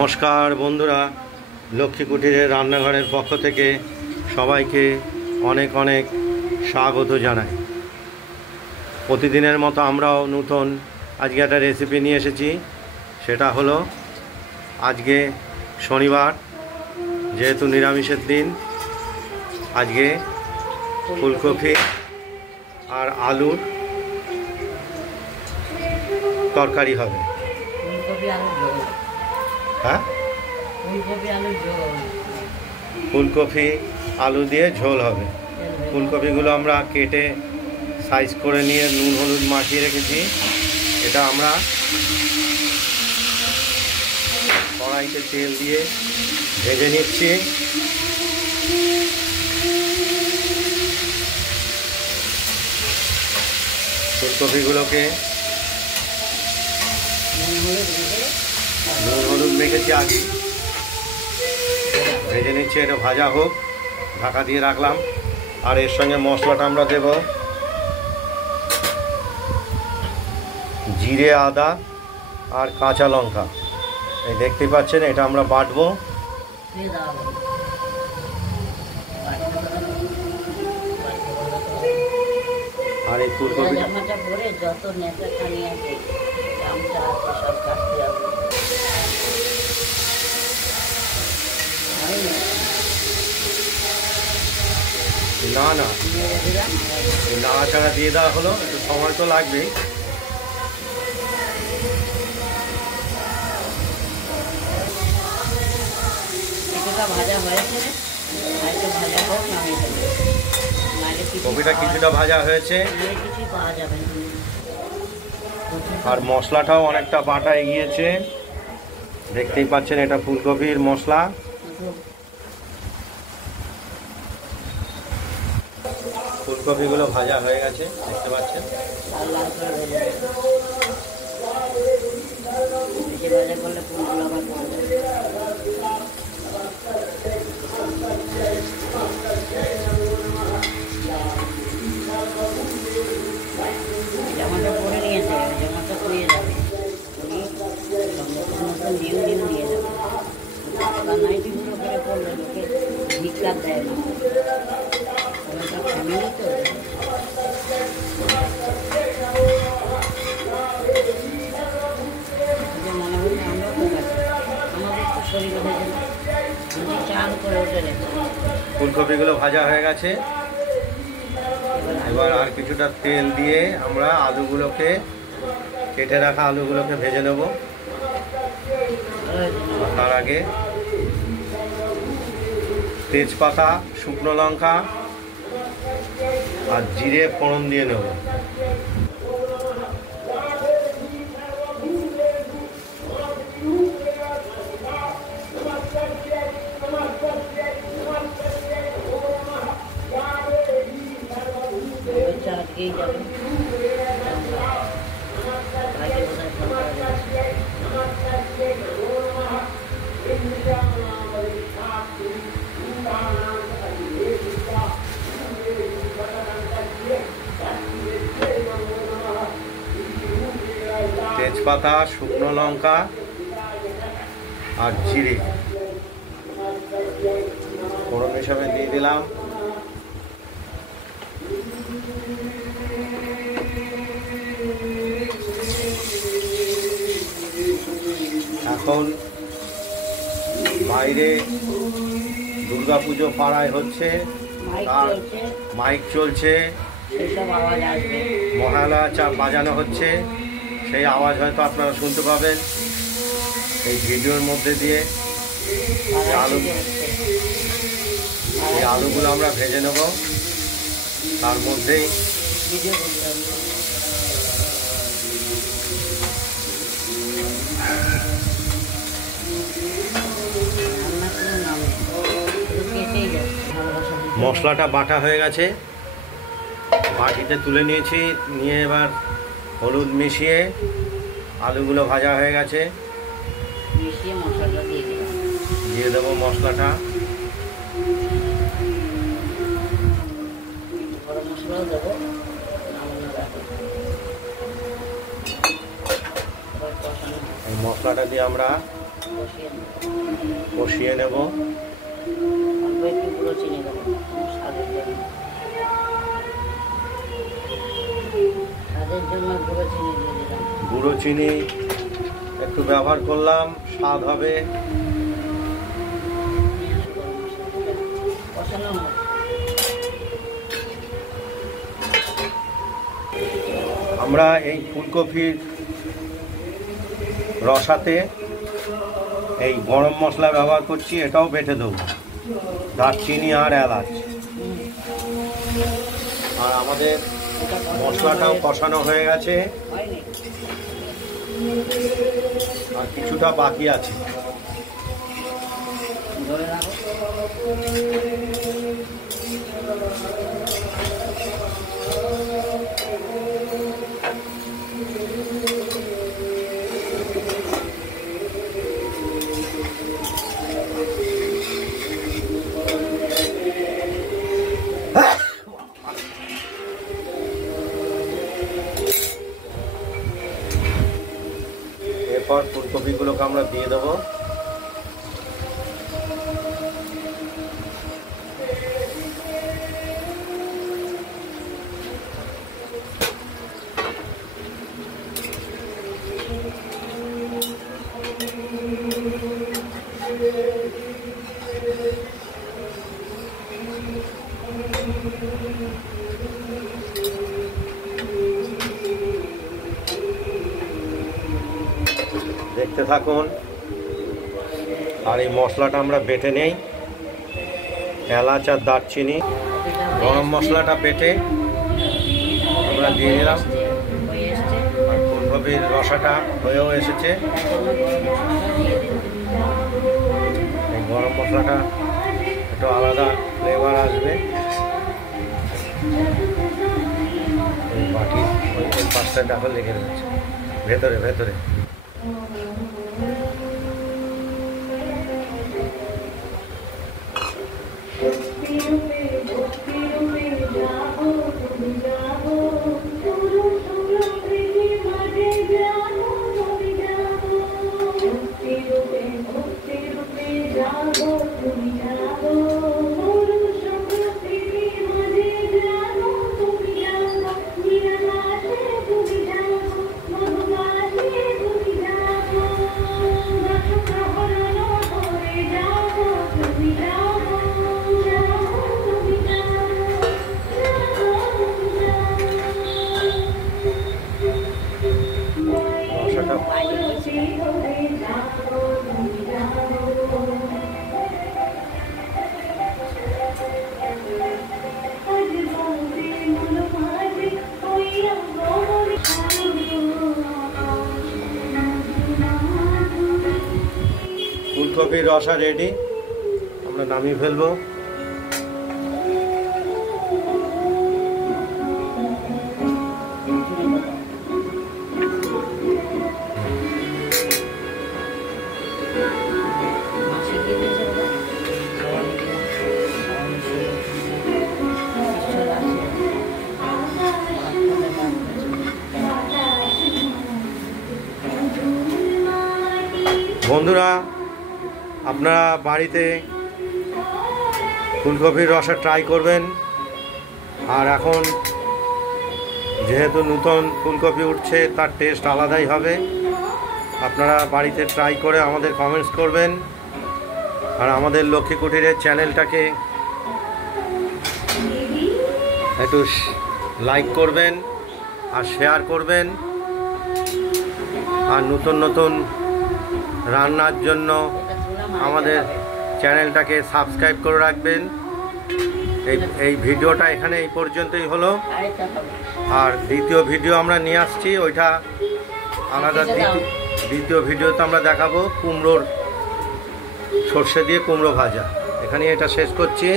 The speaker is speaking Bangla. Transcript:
নমস্কার বন্ধুরা, লক্ষ্মী কুটিরের রান্নাঘরের পক্ষ থেকে সবাইকে অনেক অনেক স্বাগত জানাই। প্রতিদিনের মতো আমরাও নতুন আজকে একটা রেসিপি নিয়ে এসেছি। সেটা হলো আজকে শনিবার, যেহেতু নিরামিষের দিন, আজকে ফুলকপি আর আলুর তরকারি হবে। হ্যাঁ, ফুলকপি আলু দিয়ে ঝোল হবে। ফুলকপিগুলো আমরা কেটে সাইজ করে নিয়ে নুন হলুদ মাখিয়ে রেখেছি। এটা আমরা কড়াইতে তেল দিয়ে ভেজে নিচ্ছি। ফুলকপিগুলোকে নুন হলুদ মেখেছি, আগে ভেজে নিচ্ছি। এটা ভাজা হোক, ঢাকা দিয়ে রাখলাম। আর এর সঙ্গে মশলাটা আমরা দেব জিরে, আদা আর কাঁচা লঙ্কা। এই দেখতেই পাচ্ছেন, এটা আমরা বাটবো। আর এই ফুলকপি না নাড়াচাড়া দিয়ে দেওয়া হলো। একটু সময় তো লাগবেই। কপিটা কিছুটা ভাজা হয়েছে, আর মশলাটাও অনেকটা বাটা এগিয়েছে। দেখতেই পাচ্ছেন, এটা ফুলকপির মশলা। ফুলকপিগুলো ভাজা হয়ে গেছে, দেখতে পাচ্ছেন। ফুলকপিগুলো ভাজা হয়ে গেছে। এবার আর কিছুটা তেল দিয়ে আমরা আলুগুলোকে, কেটে রাখা আলুগুলোকে ভেজে নেব। তার আগে তেজপাতা, শুকনো লঙ্কা আর জিরে ফোড়ন দিয়ে নেব। তেজপাতা, শুকনো লঙ্কা আর জিরে ফোড়ন হিসাবে দিয়ে দিলাম। এখন বাইরে দুর্গাপুজো পাড়ায় হচ্ছে, আর মাইক চলছে, মহালয়া চাপ বাজানো হচ্ছে। সেই আওয়াজ হয়তো আপনারা শুনতে পাবেন এই ভিডিওর মধ্যে দিয়ে। এই আলুগুলো আমরা ভেজে নেব। তার মধ্যেই মশলাটা বাটা হয়ে গেছে, বাটিতে তুলে নিয়েছি। নিয়ে এবার হলুদ মিশিয়ে, আলুগুলো ভাজা হয়ে গেছে, দিয়ে দেবো মশলাটা। এই মশলাটা দিয়ে আমরা কষিয়ে নেব। গুঁড়ো চিনি একটু ব্যবহার করলাম, স্বাদ হবে। আমরা এই ফুলকপির রসাতে এই গরম মশলা ব্যবহার করছি, এটাও বেটে দেবো, দারচিনি আর এলাচ। আর আমাদের মশলাটাও কষানো হয়ে গেছে, আর কিছুটা বাকি আছে। এরপর ফুলকপিগুলোকে আমরা দিয়ে দেবো। দেখতে থাকুন। আর এই মশলাটা আমরা বেটে নেই, এলাচ আর দারচিনি, গরম মশলাটা বেটে আমরা দিয়ে দিলাম। আর ফুলকপির রসাটা হয়েও এসেছে। এই গরম মশলাটা একটু আলাদা ফ্লেভার আসবে। ওই বাটি ওই পাঁচটা ডাকল লেগে রয়েছে ভেতরে ভেতরে। ফুলকপির রসা রেডি, আমরা নামিয়ে ফেলবো। বন্ধুরা, আপনারা বাড়িতে ফুলকপির রসা ট্রাই করবেন। আর এখন যেহেতু নতুন ফুলকপি উঠছে, তার টেস্ট আলাদাই হবে। আপনারা বাড়িতে ট্রাই করে আমাদের কমেন্টস করবেন। আর আমাদের লক্ষ্মী কুটিরের চ্যানেলটাকে একটু লাইক করবেন আর শেয়ার করবেন। আর নতুন নতুন রান্নার জন্য আমাদের চ্যানেলটাকে সাবস্ক্রাইব করে রাখবেন। এই ভিডিওটা এখানে এই পর্যন্তই হলো। আর দ্বিতীয় ভিডিও আমরা নিয়ে আসছি, ওইটা আলাদা। দ্বিতীয় ভিডিওতে আমরা দেখাবো কুমড়োর, সর্ষে দিয়ে কুমড়ো ভাজা। এখানে এটা শেষ করছি।